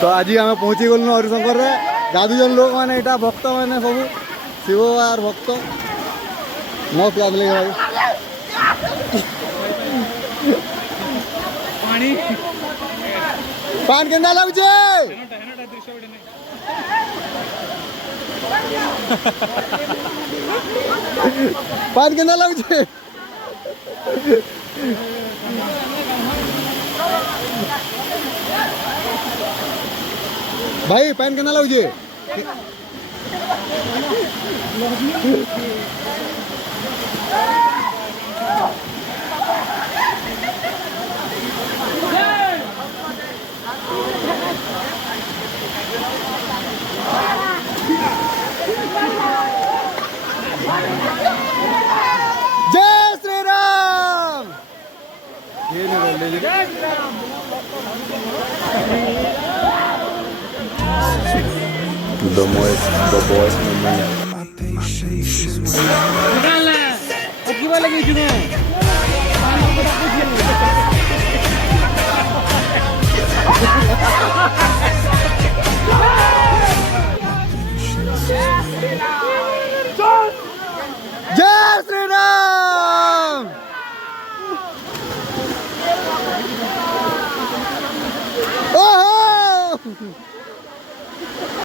तो आज आम पहुँची गलु हरिशंकर रे गाधुजन लोक मैंने यहाँ भक्त मैंने सब शिव बार भक्त मस्त गाधले भाई पान के लगुचे पान के लगुचे भाई पैन के लगुचे जय श्री राम ये नहीं बोल रहे the boys gimana lagi Juno